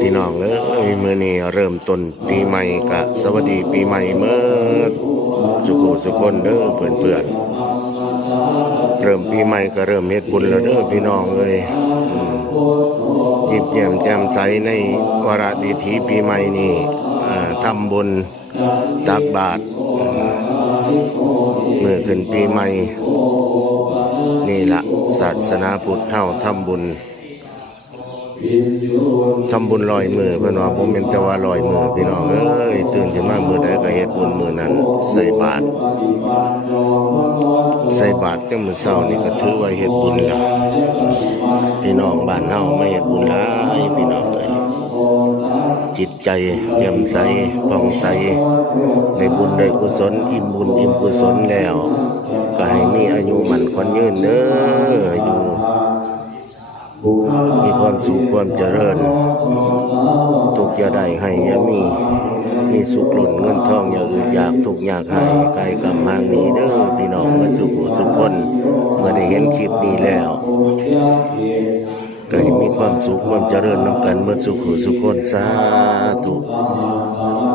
พี่น้องมื้อนี้เริ่มต้นปีใหม่กะสวัสดีปีใหม่เมื่อทุกคนเด้อเพื่อนๆเริ่มปีใหม่ก็เริ่มเฮ็ดบุญแล้วเด้อพี่น้องยิ้มแย้มแจ่มใสในวาระดีถีปีใหม่นี้ทำบุญตักบาตรเมื่อขึ้นปีใหม่นี่ละศาสนาพุทธเฮาทำบุญลอยมือเพิ่นว่าผมเป็นแต่ว่าลอยมือพี่น้องตื่นขึ้นมามื้อใดก็เฮ็ดบุญมื้อนั้นใส่บาตรจังมื้อเช้านี่ก็ถือว่าเฮ็ดบุญแล้วพี่น้องบ้านเฮามาเฮ็ดบุญหลายพี่น้องจิตใจแจ่มใสผ่องใสได้บุญได้กุศลอิ่มบุญอิ่มกุศลแล้วก็ให้มีอายุมั่นขวัญยืนเด้ออยู่มีความสุขความเจริญทุกอย่าได้ให้อย่ามีสุขล้นเงินทองอย่าอึดอยากทุกอยากให้ไกลกำห่างนี้เด้อพี่น้องมาทุกคนเมื่อได้เห็นคลิปนี้แล้วก็ให้มีความสุขความเจริญนำกันเมื่อสุขคนสาธุ